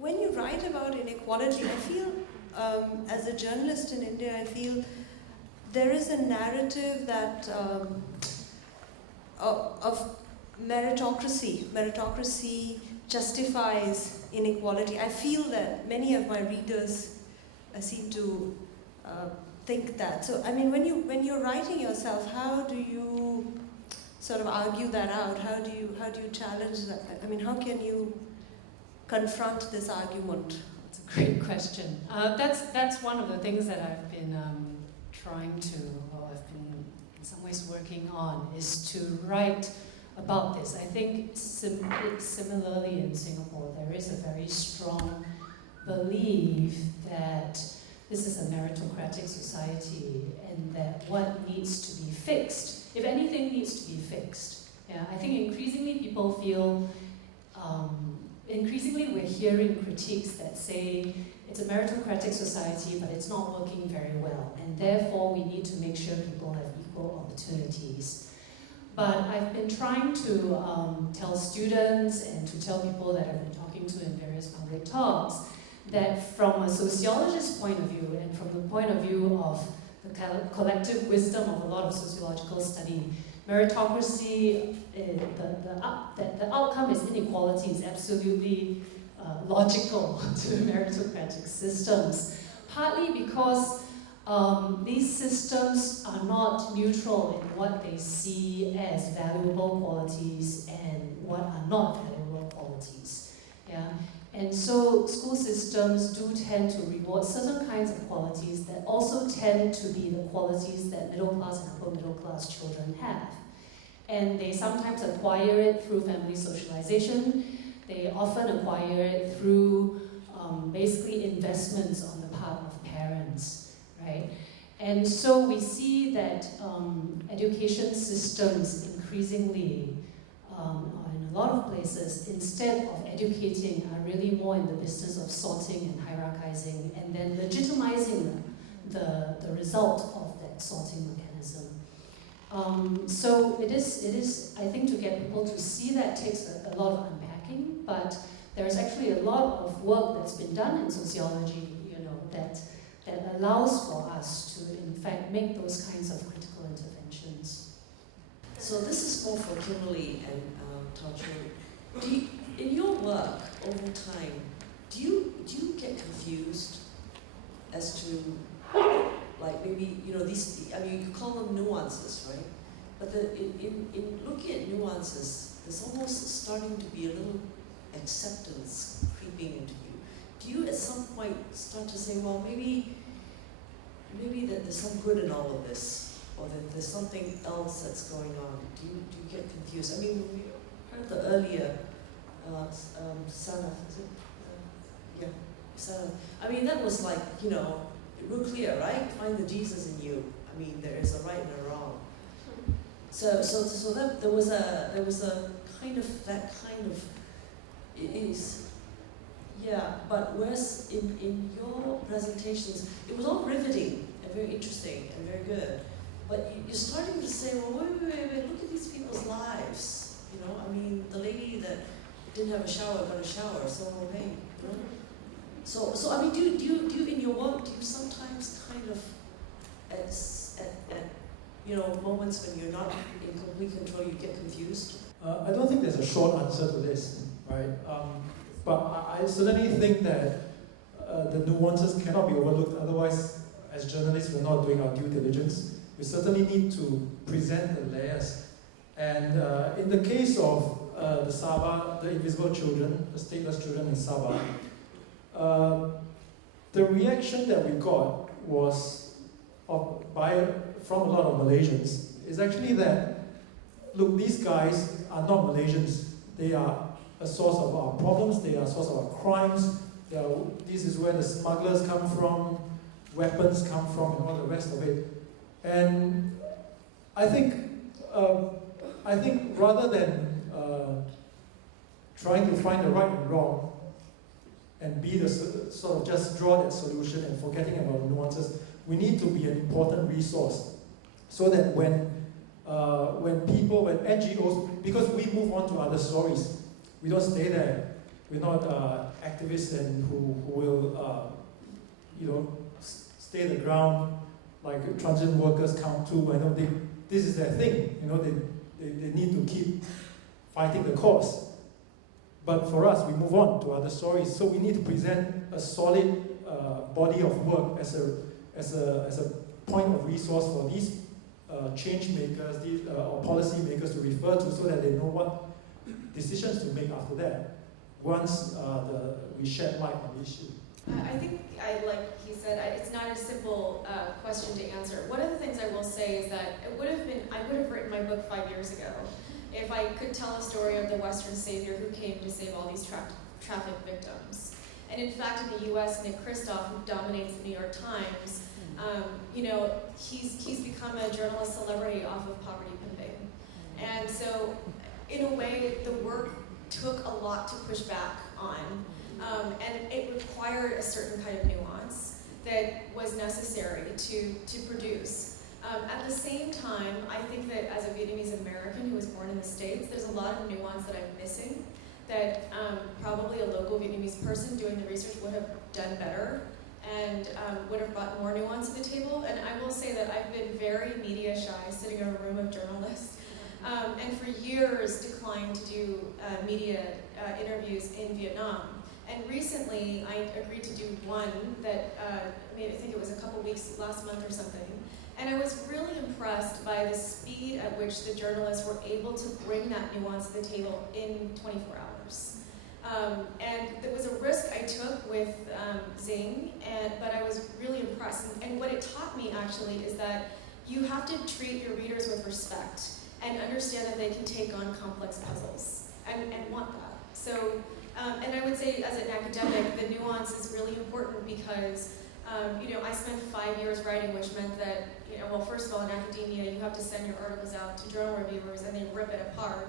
when you write about inequality, I feel, as a journalist in India, I feel there is a narrative that of meritocracy. Meritocracy justifies inequality. I feel that many of my readers seem to think that. So, I mean, when you're writing yourself, how do you sort of argue that out? How do you challenge that? I mean, how can you confront this argument? It's a great question. That's one of the things that I've been trying to, well, I've been in some ways working on, is to write about this. I think similarly in Singapore, there is a very strong belief that this is a meritocratic society and that what needs to be fixed, if anything, needs to be fixed. Yeah, I think increasingly people feel, increasingly we're hearing critiques that say it's a meritocratic society, but it's not working very well, and therefore we need to make sure people have equal opportunities. But I've been trying to tell students and to tell people that I've been talking to in various public talks that from a sociologist's point of view and from the point of view of the collective wisdom of a lot of sociological study, meritocracy, the outcome is inequality is absolutely logical to meritocratic systems, partly because these systems are not neutral in what they see as valuable qualities and what are not valuable qualities. Yeah? And so school systems do tend to reward certain kinds of qualities that also tend to be the qualities that middle class and upper middle class children have. And they sometimes acquire it through family socialization. They often acquire it through basically investments on the part of parents, right? And so we see that education systems increasingly, or in a lot of places, instead of educating, are really more in the business of sorting and hierarchizing and then legitimizing the result of that sorting mechanism. So it is, I think, to get people to see that takes a lot of unpacking, but there's actually a lot of work that's been done in sociology, that allows for us to, in fact, make those kinds of critical interventions. So this is more for Kimberly and Tau Chou. In your work over time, do you get confused as to, like, maybe, these, I mean, you call them nuances, right? But in looking at nuances, there's almost starting to be a little acceptance creeping into you. Do you at some point start to say, well, maybe that there's some good in all of this, or that there's something else that's going on? Do you get confused? I mean, we heard the earlier Sana, is it? Yeah, Sana. I mean, that was like, real clear, right? Find the Jesus in you. I mean, there is a right and a wrong. So that there was a kind of that kind of it is. Yeah, but whereas in your presentations, it was all riveting and very interesting and very good. But you're starting to say, well, wait, look at these people's lives. I mean, the lady that didn't have a shower got a shower, so hey, So I mean, do you in your work, do you sometimes kind of at moments when you're not in complete control, you get confused? I don't think there's a short answer to this, right? But I certainly think that the nuances cannot be overlooked. Otherwise, as journalists, we're not doing our due diligence. We certainly need to present the layers. And in the case of the Sabah, the invisible children, the stateless children in Sabah, the reaction that we got was from a lot of Malaysians is actually that, look, these guys are not Malaysians. They are a source of our problems, they are a source of our crimes. This is where the smugglers come from, weapons come from, and all the rest of it. And I think rather than trying to find the right and wrong and be the sort of just draw that solution and forgetting about the nuances, we need to be an important resource so that when NGOs, because we move on to other stories, we don't stay there. we're not activists and who will, stay the ground like transient workers count too. I know this is their thing. They need to keep fighting the cause. But for us, we move on to other stories. So we need to present a solid body of work as a point of resource for these change makers, or policy makers to refer to, so that they know what decisions to make after that. Once we shed light on the issue. I think, like he said, it's not a simple question to answer. One of the things I will say is that I would have written my book 5 years ago if I could tell a story of the Western savior who came to save all these traffic victims. And in fact, in the U.S., Nick Kristof, who dominates the New York Times, he's become a journalist celebrity off of poverty pimping. And so, in a way, the work took a lot to push back on. And it required a certain kind of nuance that was necessary to produce. At the same time, I think that as a Vietnamese American who was born in the States, there's a lot of nuance that I'm missing that probably a local Vietnamese person doing the research would have done better and would have brought more nuance to the table. And I will say that I've been very media shy, sitting in a room of journalists, and for years declined to do media interviews in Vietnam. And recently, I agreed to do one that, I think it was a couple weeks, last month or something. And I was really impressed by the speed at which the journalists were able to bring that nuance to the table in 24 hours. And there was a risk I took with Zing, but I was really impressed. And what it taught me, actually, is that you have to treat your readers with respect and understand that they can take on complex puzzles and want that. So, and I would say, as an academic, the nuance is really important because, I spent 5 years writing, which meant that, first of all, in academia, you have to send your articles out to journal reviewers and they rip it apart.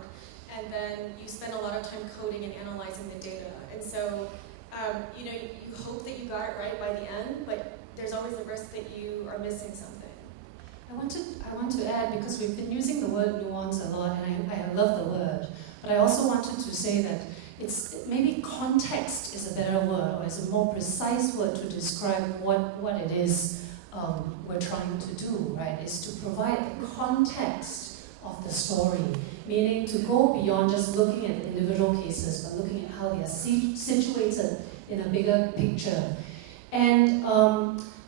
And then you spend a lot of time coding and analyzing the data. And so, you hope that you got it right by the end, but there's always the risk that you are missing something. I want to add, because we've been using the word nuance a lot, and I love the word, but I also wanted to say that maybe context is a better word, or is a more precise word to describe what it is we're trying to do, right? Is to provide the context of the story, meaning to go beyond just looking at individual cases, but looking at how they are situated in a bigger picture. And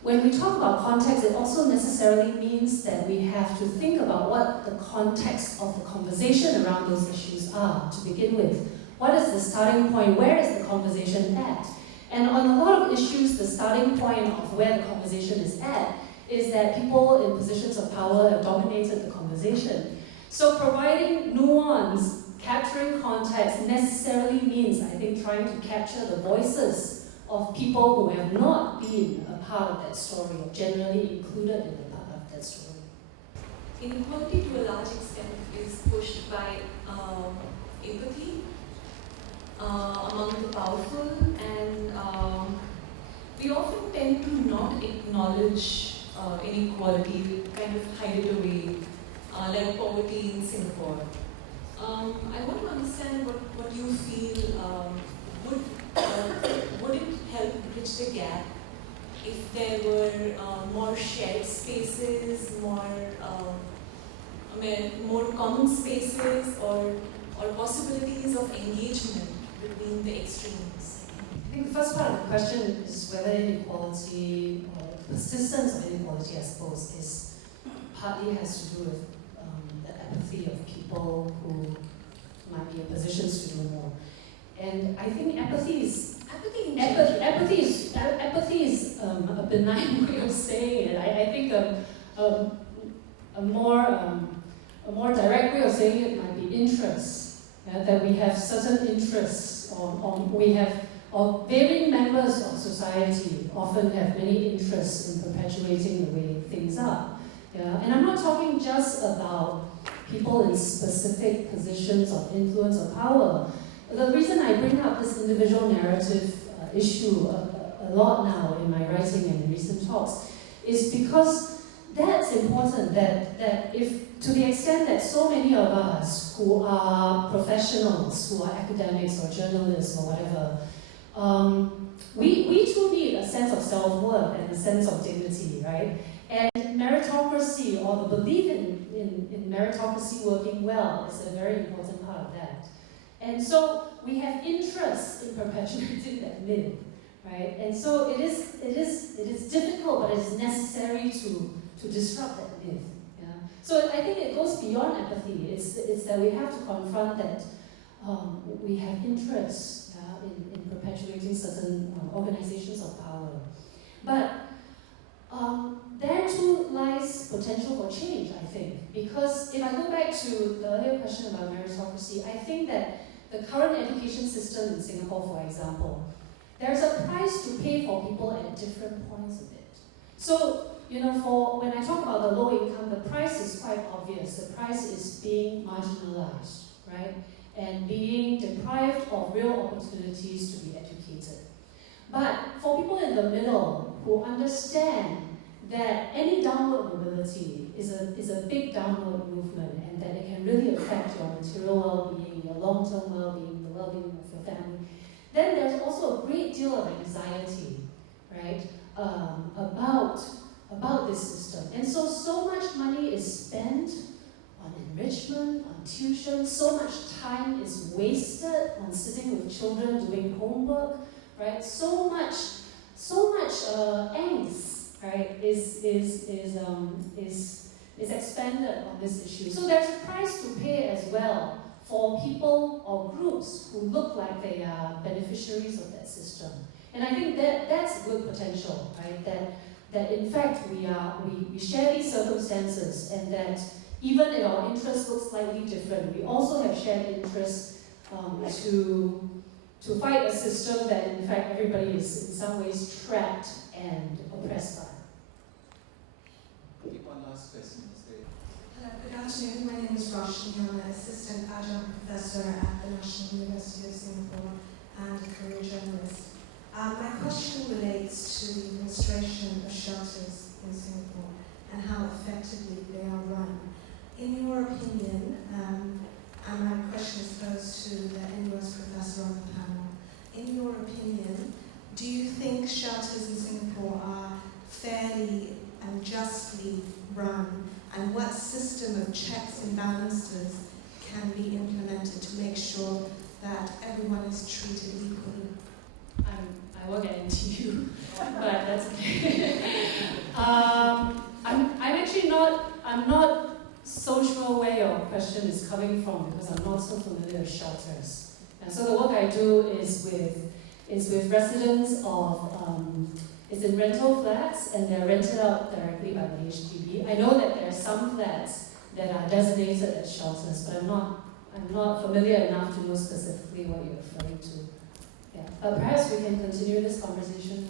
when we talk about context, it also necessarily means that we have to think about what the context of the conversation around those issues are to begin with. What is the starting point? Where is the conversation at? And on a lot of issues, the starting point of where the conversation is at is that people in positions of power have dominated the conversation. So providing nuance, capturing context necessarily means, I think, trying to capture the voices of people who have not been a part of that story, or generally included in the part of that story. Inequality, to a large extent, is pushed by empathy among the powerful, and we often tend to not acknowledge inequality, we kind of hide it away, like poverty in Singapore. I want to understand what you feel would it help bridge the gap if there were more shared spaces, more common spaces, or possibilities of engagement between the extremes? I think the first part of the question is whether inequality, or persistence of inequality, I suppose, is partly has to do with the apathy of people who might be in positions to do more. And I think apathy is a benign way of saying it. I think a more direct way of saying it might be interest. That we have certain interests, or varying members of society often have many interests in perpetuating the way things are. And I'm not talking just about people in specific positions of influence or power. The reason I bring up this individual narrative issue a lot now in my writing and in recent talks is because that's important, that if to the extent that so many of us who are professionals, who are academics or journalists or whatever, we too need a sense of self-worth and a sense of dignity, right? And meritocracy, or the belief in meritocracy working well, is a very important part of that. And so we have interest in perpetuating that myth, right? And so it is difficult, but it is necessary to disrupt that myth. Yeah? So I think it goes beyond empathy. It's that we have to confront that we have interest in perpetuating certain organizations of power. But there too lies potential for change, I think. Because if I go back to the earlier question about meritocracy, I think that the current education system in Singapore, for example, there's a price to pay for people at different points of it. So, when I talk about the low income, the price is quite obvious. The price is being marginalized, right? And being deprived of real opportunities to be educated. But for people in the middle who understand that any downward mobility is a big downward movement, and that it can really affect your material well-being, your long-term well-being, the well-being of your family, then there's also a great deal of anxiety, right, about this system. And so much money is spent on enrichment, on tuition, so much time is wasted on sitting with children doing homework, right? So much angst, right, is expended on this issue. So there's a price to pay as well for people or groups who look like they are beneficiaries of that system. And I think that's good potential, right? That in fact we share these circumstances, and that even if our interests look slightly different, we also have shared interests to fight a system that in fact everybody is in some ways trapped and oppressed by. One last question. Good afternoon, my name is Roshni. I'm an assistant adjunct professor at the National University of Singapore and a career journalist. My question relates to the administration of shelters in Singapore and how effectively they are run. In your opinion, and my question is posed to the NUS professor on the panel, in your opinion, do you think shelters in Singapore are fairly and justly run? And what system of checks and balances can be implemented to make sure that everyone is treated equally? I will get into you, but that's okay. I'm actually not. I'm not so sure where your question is coming from, because I'm not so familiar with shelters. And so the work I do is with residents of. It's in rental flats, and they're rented out directly by the HDB. I know that there are some flats that are designated as shelters, but I'm not familiar enough to know specifically what you're referring to. Yeah, but perhaps we can continue this conversation